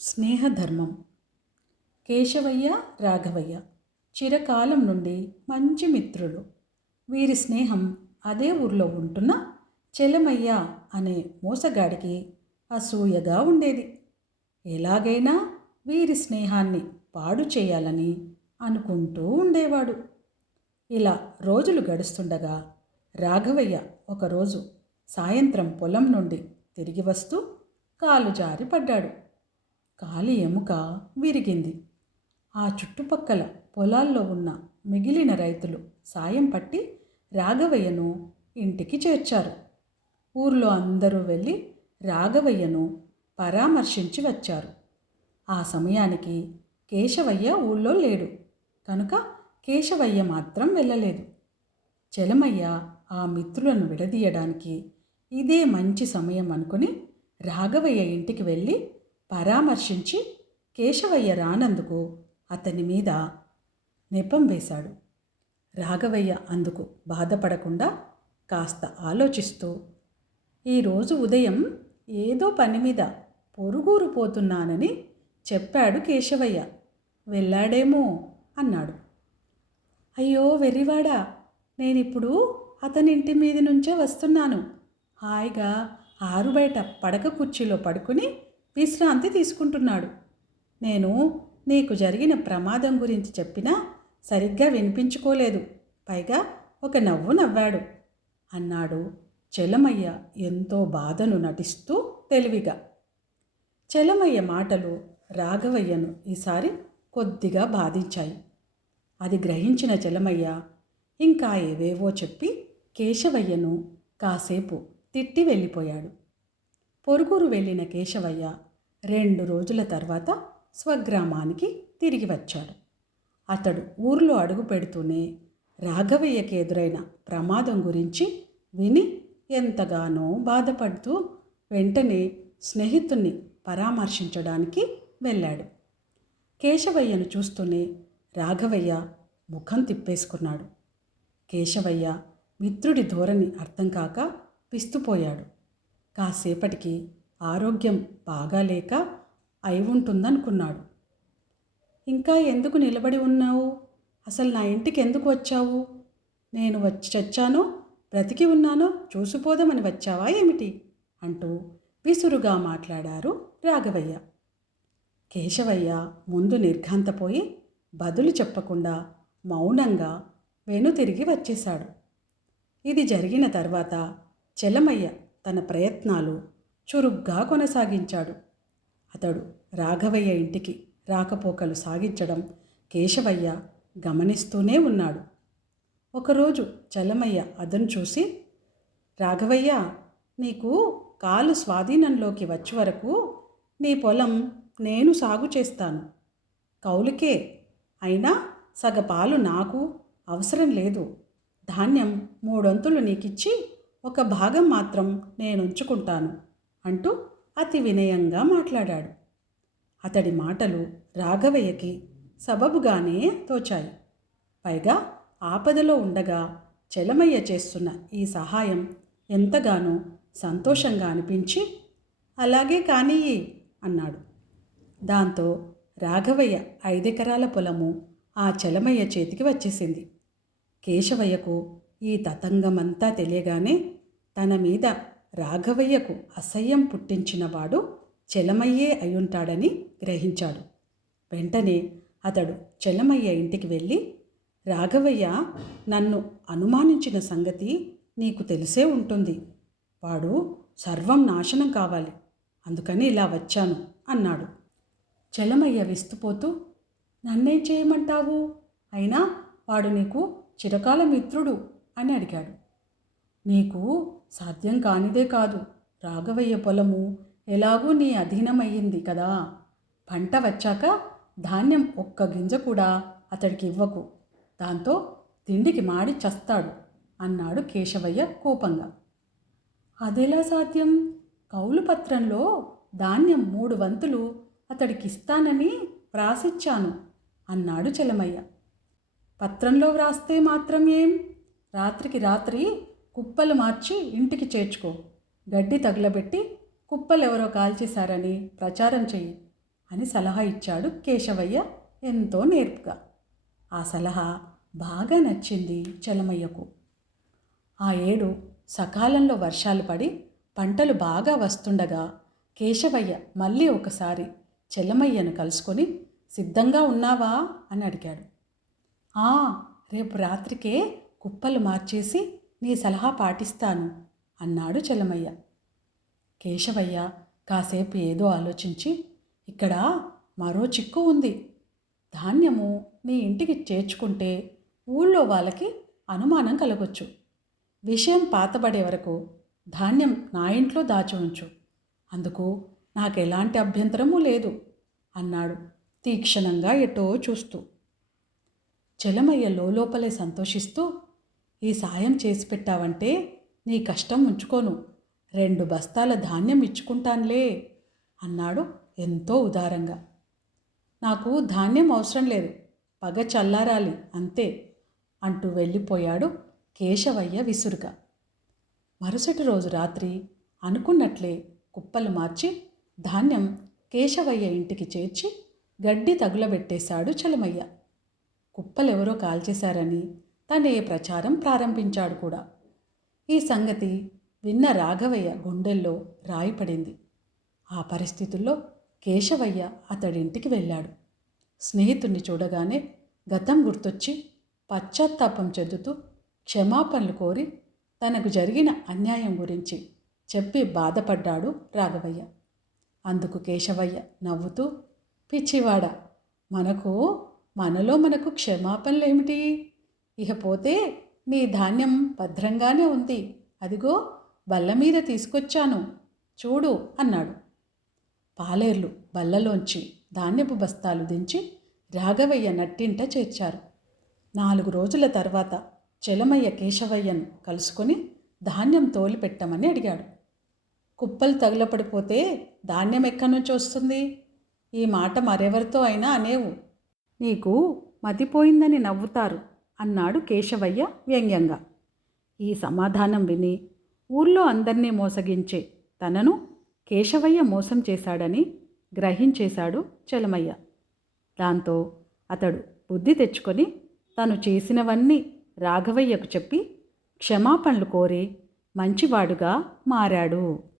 స్నేహధర్మం. కేశవయ్య, రాఘవయ్య చిరకాలం నుండి మంచి మిత్రులు. వీరి స్నేహం అదే ఊర్లో ఉంటున్న చెలమయ్య అనే మోసగాడికి అసూయగా ఉండేది. ఎలాగైనా వీరి స్నేహాన్ని పాడు చేయాలని అనుకుంటూ ఉండేవాడు. ఇలా రోజులు గడుస్తుండగా రాఘవయ్య ఒకరోజు సాయంత్రం పొలం నుండి తిరిగి వస్తూ కాలు జారి పడ్డాడు. కాలి ఎముక విరిగింది. ఆ చుట్టుపక్కల పొలాల్లో ఉన్న మిగిలిన రైతులు సాయం పట్టి రాఘవయ్యను ఇంటికి చేర్చారు. ఊర్లో అందరూ వెళ్ళి రాఘవయ్యను పరామర్శించి వచ్చారు. ఆ సమయానికి కేశవయ్య ఊళ్ళో లేడు కనుక కేశవయ్య మాత్రం వెళ్ళలేదు. చెలమయ్య ఆ మిత్రులను విడదీయడానికి ఇదే మంచి సమయం అనుకుని రాఘవయ్య ఇంటికి వెళ్ళి పరామర్శించి కేశవయ్య రానందుకు అతని మీద నెపం వేశాడు. రాఘవయ్య అందుకు బాధపడకుండా కాస్త ఆలోచిస్తూ, ఈరోజు ఉదయం ఏదో పని మీద పొరుగురు పోతున్నానని చెప్పాడు కేశవయ్య, వెళ్ళాడేమో అన్నాడు. అయ్యో వెర్రివాడా, నేనిప్పుడు అతని ఇంటి మీద నుంచే వస్తున్నాను. హాయిగా ఆరు బయట పడక కుర్చీలో పడుకుని విశ్రాంతి తీసుకుంటున్నాడు. నేను నీకు జరిగిన ప్రమాదం గురించి చెప్పినా సరిగ్గా వినిపించుకోలేదు, పైగా ఒక నవ్వు నవ్వాడు అన్నాడు చెలమయ్య ఎంతో బాధను నటిస్తూ తెలివిగా. చెలమయ్య మాటలు రాఘవయ్యను ఈసారి కొద్దిగా బాధించాయి. అది గ్రహించిన చెలమయ్య ఇంకా ఏవేవో చెప్పి కేశవయ్యను కాసేపు తిట్టి వెళ్ళిపోయాడు. పొరుగురు వెళ్ళిన కేశవయ్య 2 రోజుల తర్వాత స్వగ్రామానికి తిరిగి వచ్చాడు. అతడు ఊర్లో అడుగు పెడుతూనే రాఘవయ్యకి ఎదురైన ప్రమాదం గురించి విని ఎంతగానో బాధపడుతూ వెంటనే స్నేహితుణ్ణి పరామర్శించడానికి వెళ్ళాడు. కేశవయ్యను చూస్తూనే రాఘవయ్య ముఖం తిప్పేసుకున్నాడు. కేశవయ్య మిత్రుడి ధోరణి అర్థం కాక విస్తుపోయాడు. కాసేపటికి ఆరోగ్యం బాగాలేక అయి ఉంటుందనుకున్నాడు. ఇంకా ఎందుకు నిలబడి ఉన్నావు? అసలు నా ఇంటికి ఎందుకు వచ్చావు? నేను వచ్చి చచ్చానో బ్రతికి ఉన్నానో చూసిపోదామని వచ్చావా ఏమిటి అంటూ విసురుగా మాట్లాడారు రాఘవయ్య. కేశవయ్య ముందు నిర్ఘాంతపోయి బదులు చెప్పకుండా మౌనంగా వెనుతిరిగి వచ్చేశాడు. ఇది జరిగిన తర్వాత చెలమయ్య తన ప్రయత్నాలు చురుగ్గా కొనసాగించాడు. అతడు రాఘవయ్య ఇంటికి రాకపోకలు సాగించడం కేశవయ్య గమనిస్తూనే ఉన్నాడు. ఒకరోజు చెలమయ్య అదను చూసి, రాఘవయ్య, నీకు కాలు స్వాధీనంలోకి వచ్చే వరకు నీ పొలం నేను సాగు చేస్తాను. కౌలుకే అయినా సగపాలు నాకు అవసరం లేదు. ధాన్యం 3 వంతులు నీకిచ్చి 1 భాగం మాత్రం నేను ఉంచుకుంటాను అంటూ అతి వినయంగా మాట్లాడాడు. అతడి మాటలు రాఘవయ్యకి సబబుగానే తోచాయి. పైగా ఆపదలో ఉండగా చెలమయ్య చేస్తున్న ఈ సహాయం ఎంతగానో సంతోషంగా అనిపించి, అలాగే కానియ్యి అన్నాడు. దాంతో రాఘవయ్య 5 ఎకరాల పొలము ఆ చెలమయ్య చేతికి వచ్చేసింది. కేశవయ్యకు ఈ తతంగమంతా తెలియగానే తన మీద రాఘవయ్యకు అసహ్యం పుట్టించినవాడు చెలమయ్యే అయ్యుంటాడని గ్రహించాడు. వెంటనే అతడు చెలమయ్య ఇంటికి వెళ్ళి, రాఘవయ్య నన్ను అనుమానించిన సంగతి నీకు తెలిసే ఉంటుంది. వాడు సర్వం నాశనం కావాలి, అందుకని ఇలా వచ్చాను అన్నాడు. చెలమయ్య విస్తుపోతూ, నన్నేం చేయమంటావు? అయినా వాడు నీకు చిరకాల మిత్రుడు అని అడిగాడు. నీకు సాధ్యం కానిదే కాదు. రాఘవయ్య పొలము ఎలాగూ నీ అధీనమయ్యింది కదా. పంట వచ్చాక ధాన్యం 1 గింజ కూడా అతడికి ఇవ్వకు, దాంతో తిండికి మాడి చస్తాడు అన్నాడు కేశవయ్య కోపంగా. అదెలా సాధ్యం? కౌలు పత్రంలో ధాన్యం 3 వంతులు అతడికిస్తానని వ్రాసిచ్చాను అన్నాడు చెలమయ్య. పత్రంలో వ్రాస్తే మాత్రం ఏం? రాత్రికి రాత్రి కుప్పలు మార్చి ఇంటికి చేర్చుకో. గడ్డి తగలబెట్టి కుప్పలెవరో కాల్చేశారని ప్రచారం చెయ్యి. అని సలహా ఇచ్చాడు కేశవయ్య ఎంతో నేర్పుగా. ఆ సలహా బాగా నచ్చింది చలమయ్యకు. ఆ ఏడు సకాలంలో వర్షాలు పడి పంటలు బాగా వస్తుండగా కేశవయ్య మళ్ళీ ఒకసారి చెల్లమయ్యను కలుసుకొని సిద్ధంగా ఉన్నావా అని అడిగాడు. ఆ, రేపు రాత్రికే కుప్పలు మార్చేసి నీ సలహా పాటిస్తాను అన్నాడు చెల్లమయ్య. కేశవయ్య కాసేపు ఏదో ఆలోచించి, ఇక్కడ మరో చిక్కు ఉంది. ధాన్యము నీ ఇంటికి చేర్చుకుంటే ఊళ్ళో వాళ్ళకి అనుమానం కలగొచ్చు. విషయం పాతబడే వరకు ధాన్యం నా ఇంట్లో దాచి ఉంచు. అందుకు నాకెలాంటి అభ్యంతరమూ లేదు అన్నాడు తీక్షణంగా ఎటో చూస్తూ. చలమయ్య లోపలే సంతోషిస్తూ, ఈ సాయం చేసి పెట్టావంటే నీ కష్టం ఉంచుకోను, 2 బస్తాల ధాన్యం ఇచ్చుకుంటానులే అన్నాడు ఎంతో ఉదారంగా. నాకు ధాన్యం అవసరం లేదు, పగ చల్లారాలి అంతే అంటూ వెళ్ళిపోయాడు కేశవయ్య విసురుగా. మరుసటి రోజు రాత్రి అనుకున్నట్లే కుప్పలు మార్చి ధాన్యం కేశవయ్య ఇంటికి చేర్చి గడ్డి తగులబెట్టేశాడు చలమయ్య. కుప్పలెవరో కాల్చేశారని తనే ప్రచారం ప్రారంభించాడు కూడా. ఈ సంగతి విన్న రాఘవయ్య గుండెల్లో రాయిపడింది. ఆ పరిస్థితుల్లో కేశవయ్య అతడింటికి వెళ్ళాడు. స్నేహితుణ్ణి చూడగానే గతం గుర్తొచ్చి పశ్చాత్తాపం చెందుతూ క్షమాపణలు కోరి తనకు జరిగిన అన్యాయం గురించి చెప్పి బాధపడ్డాడు రాఘవయ్య. అందుకు కేశవయ్య నవ్వుతూ, పిచ్చివాడ, మనకు క్షమాపణలేమిటి? ఇకపోతే నీ ధాన్యం భద్రంగానే ఉంది, అదిగో బల్ల మీద తీసుకొచ్చాను చూడు అన్నాడు. పాలేర్లు బల్లలోంచి ధాన్యపు బస్తాలు దించి రాఘవయ్య నట్టింట చేర్చారు. 4 రోజుల తర్వాత చలమయ్య కేశవయ్యను కలుసుకొని ధాన్యం తోలిపెట్టమని అడిగాడు. కుప్పలు తగులపడిపోతే ధాన్యం ఎక్కడి నుంచి వస్తుంది? ఈ మాట మరెవరితో అయినా అనేవు, నీకు మతిపోయిందని నవ్వుతారు అన్నాడు కేశవయ్య వ్యంగ్యంగా. ఈ సమాధానం విని ఊర్లో అందరినీ మోసగించే తనను కేశవయ్య మోసం చేశాడని గ్రహించేశాడు చలమయ్య. దాంతో అతడు బుద్ధి తెచ్చుకొని తను చేసినవన్నీ రాఘవయ్యకు చెప్పి క్షమాపణలు కోరి మంచివాడుగా మారాడు.